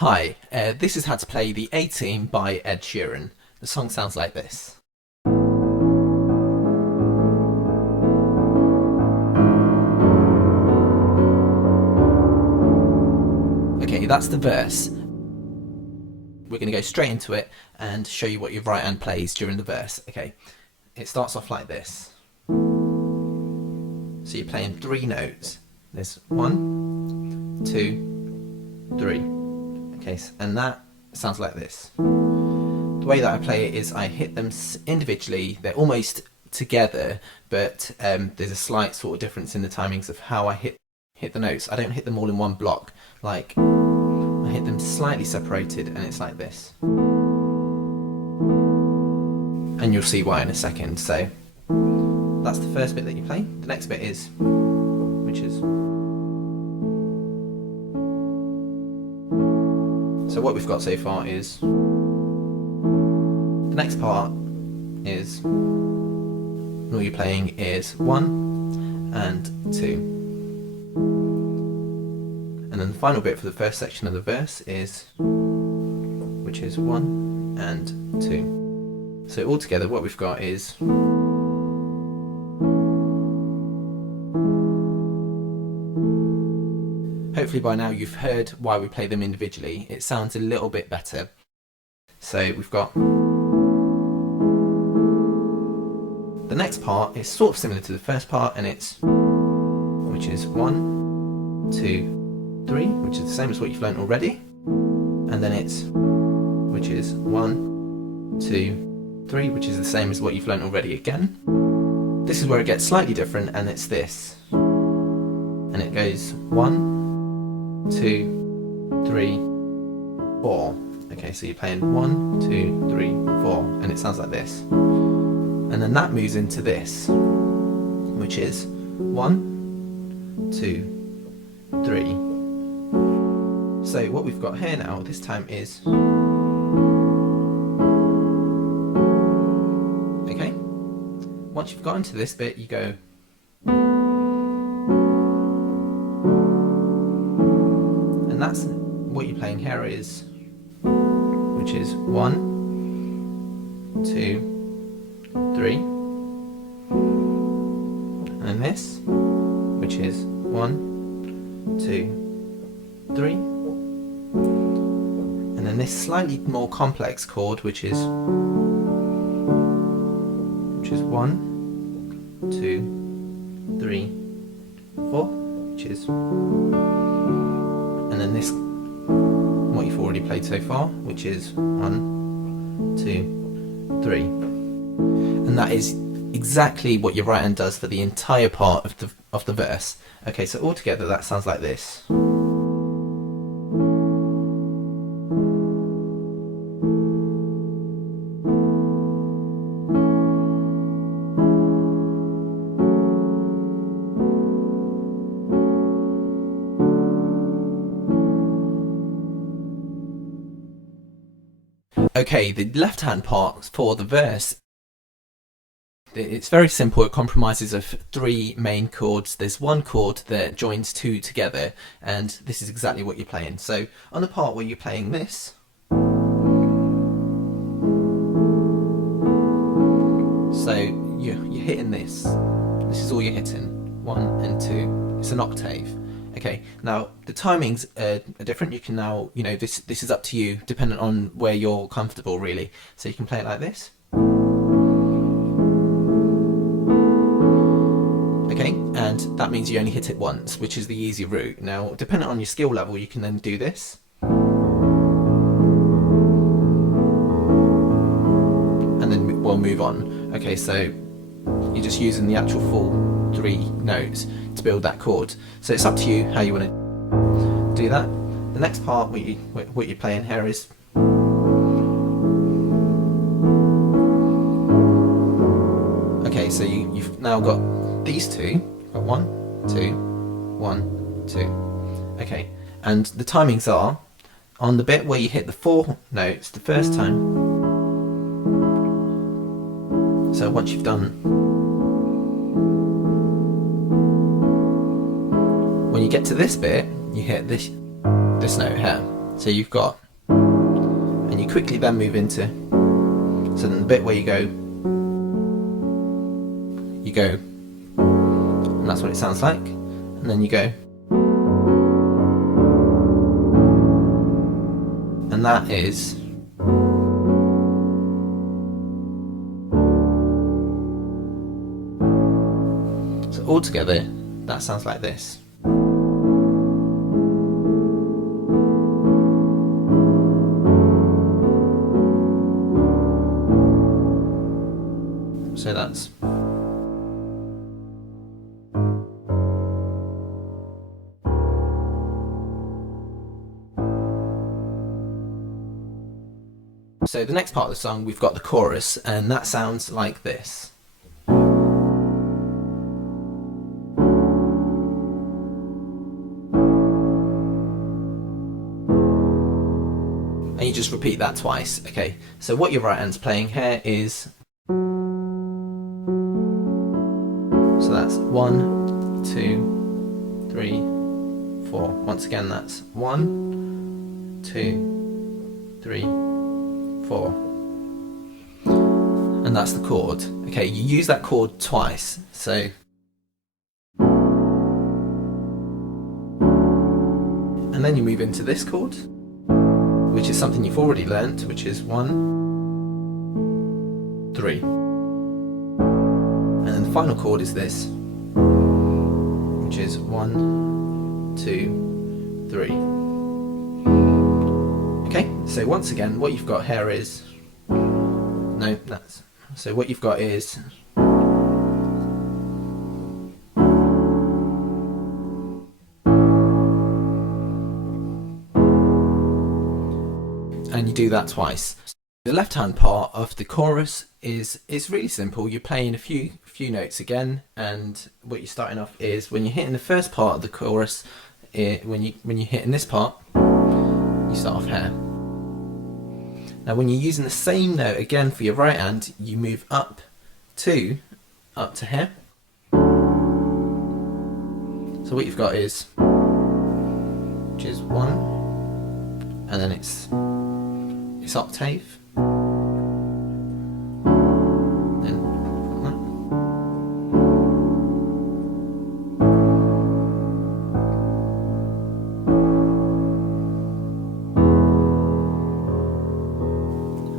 Hi, this is how to play the A-Team by Ed Sheeran. The song sounds like this. Okay, that's the verse. We're going to go straight into it and show you what your right hand plays during the verse. Okay, it starts off like this. So you're playing three notes. There's 1, 2, 3. Okay, and that sounds like this. The way that I play it is I hit them individually. They're almost together, but there's a slight sort of difference in the timings of how I hit the notes. I don't hit them all in one block. Like, I hit them slightly separated, and it's like this. And you'll see why in a second. So that's the first bit that you play. The next bit is, which is. So what we've got so far is, the next part is, all you're playing is 1 and 2. And then the final bit for the first section of the verse is, which is 1 and 2. So altogether what we've got is, hopefully by now you've heard why we play them individually. It sounds a little bit better. So we've got, the next part is sort of similar to the first part, and it's, which is 1, 2, 3, which is the same as what you've learnt already. And then it's, which is 1, 2, 3, which is the same as what you've learnt already again. This is where it gets slightly different, and it's this. And it goes 1, 2, 3, 4. Okay, so you're playing 1, 2, 3, 4, and it sounds like this. And then that moves into this, which is 1, 2, 3. So what we've got here now, this time is, okay, once you've got into this bit, you go, and that's what you're playing here is, which is 1, 2, 3, and then this, which is 1, 2, 3, and then this slightly more complex chord, which is 1, 2, 3, 4, which is, and then this, what you've already played so far, which is 1, 2, 3. And that is exactly what your right hand does for the entire part of the verse. Okay, so altogether that sounds like this. Okay, the left hand part for the verse, it's very simple. It compromises of three main chords. There's one chord that joins two together, and this is exactly what you're playing. So on the part where you're playing this, so you're hitting this. This is all you're hitting. 1 and 2. It's an octave. Okay, now the timings are different. You can now, this is up to you, dependent on where you're comfortable, really. So you can play it like this. Okay, and that means you only hit it once, which is the easy route. Now, dependent on your skill level, you can then do this. And then we'll move on. Okay, so you're just using the actual full 3 notes to build that chord. So it's up to you how you want to do that. The next part, what you're playing here is, okay, so you've now got these two. You've got 1, 2, 1, 2. Okay, and the timings are on the bit where you hit the 4 notes the first time. So once you've done, when you get to this bit, you hit this note here. So you've got, and you quickly then move into, so then the bit where you go, and that's what it sounds like, and then you go, and that is, so all together that sounds like this. So that's, so the next part of the song we've got the chorus, and that sounds like this. And you just repeat that twice. Okay, so what your right hand's playing here is, so that's 1, 2, 3, 4. Once again, that's 1, 2, 3, 4. And that's the chord. Okay, you use that chord twice. So, and then you move into this chord, which is something you've already learnt, which is 1, 3. And then the final chord is this, which is 1, 2, 3. Okay, so once again, what you've got here is, no, that's, so what you've got is, and you do that twice. The left hand part of the chorus is really simple. You're playing a few notes again, and what you're starting off is, when you're hitting the first part of the chorus, when you're hitting this part, you start off here. Now when you're using the same note again for your right hand, you move up to here. So what you've got is, which is 1, and then it's octave, then that.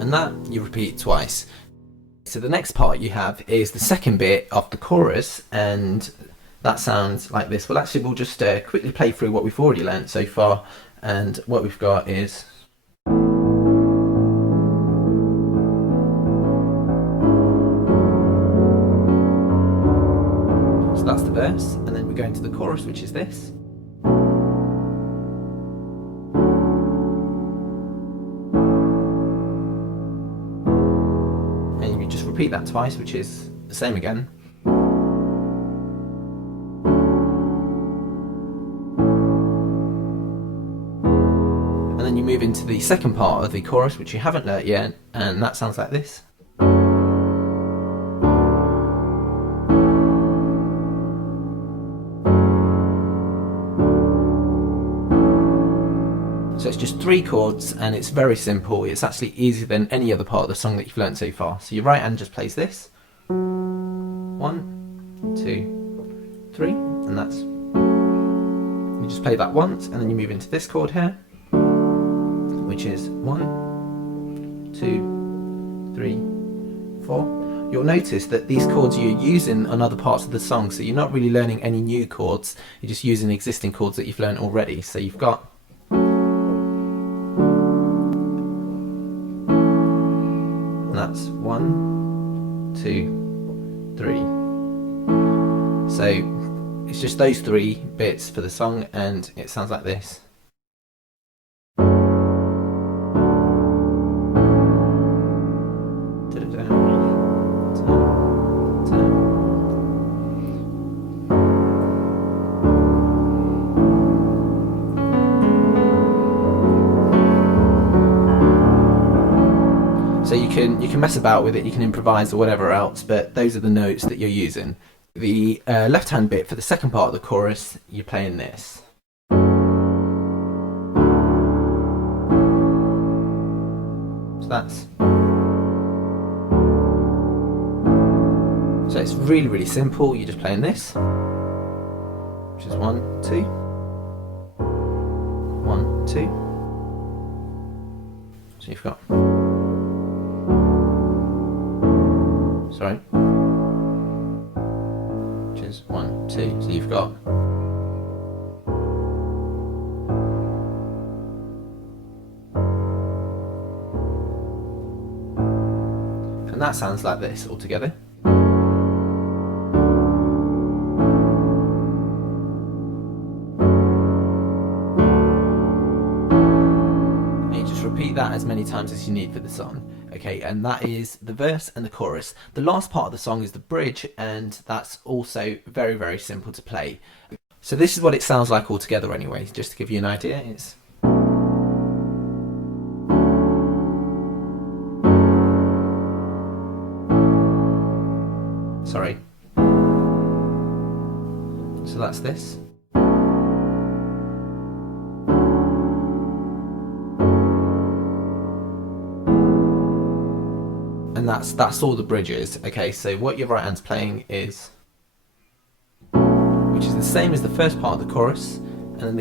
And that you repeat twice. So the next part you have is the second bit of the chorus, and that sounds like this. Well, actually we'll just quickly play through what we've already learnt so far, and what we've got is, so that's the verse, and then we go into the chorus, which is this. And you just repeat that twice, which is the same again. And then you move into the second part of the chorus, which you haven't learnt yet, and that sounds like this. So it's just 3 chords, and it's very simple. It's actually easier than any other part of the song that you've learnt so far. So your right hand just plays this. 1, 2, 3, and that's, you just play that once, and then you move into this chord here, which is 1, 2, 3, 4. You'll notice that these chords you're using on other parts of the song, so you're not really learning any new chords, you're just using existing chords that you've learnt already. So you've got, and that's 1, 2, 3. So it's just those 3 bits for the song, and it sounds like this. So you can mess about with it, you can improvise or whatever else, but those are the notes that you're using. The left hand bit for the second part of the chorus, you're playing this. that's... So it's really, really simple. You're just playing this, which is 1, 2, 1, 2. So you've got... Sorry. Which is 1, 2. So you've got... And that sounds like this all together. Repeat that as many times as you need for the song. Okay, and that is the verse and the chorus. The last part of the song is the bridge, and that's also very, very simple to play. So this is what it sounds like all together anyway, just to give you an idea. It's... Sorry. So that's this. And that's all the bridges. Okay, so what your right hand's playing is, which is the same as the first part of the chorus, and then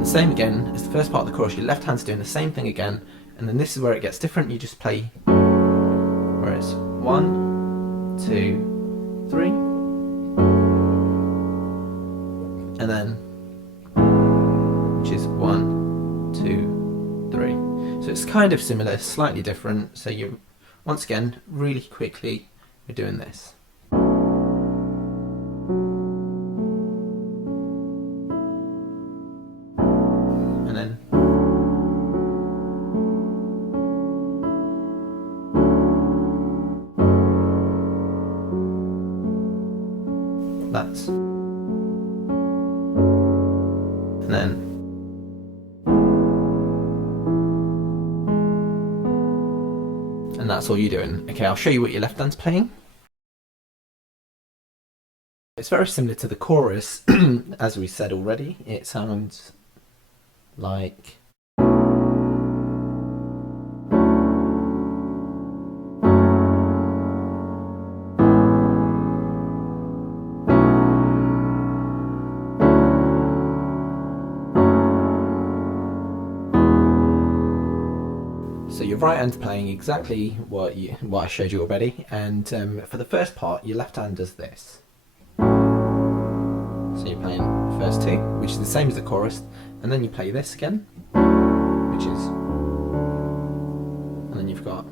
the same again as the first part of the chorus. Your left hand's doing the same thing again, and then this is where it gets different. You just play where it's 1, 2, 3, and then which is 1, 2, 3. So it's kind of similar, slightly different. So you, once again, really quickly, we're doing this. And then that's, and then and that's all you're doing. Okay, I'll show you what your left hand's playing. It's very similar to the chorus, as we said already. It sounds like... So your right hand's playing exactly what I showed you already, and for the first part, your left hand does this. So you're playing the first two, which is the same as the chorus, and then you play this again, which is, and then you've got,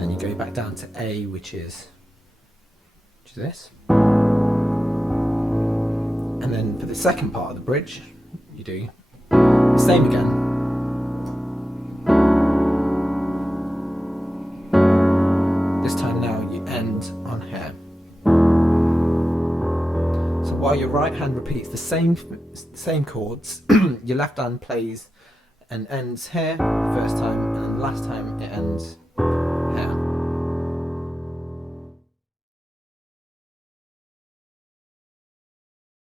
and you go back down to A, which is this, and then for the second part of the bridge, you do the same again. This time now you end on here. So while your right hand repeats the same chords, your left hand plays and ends here the first time, and then last time it ends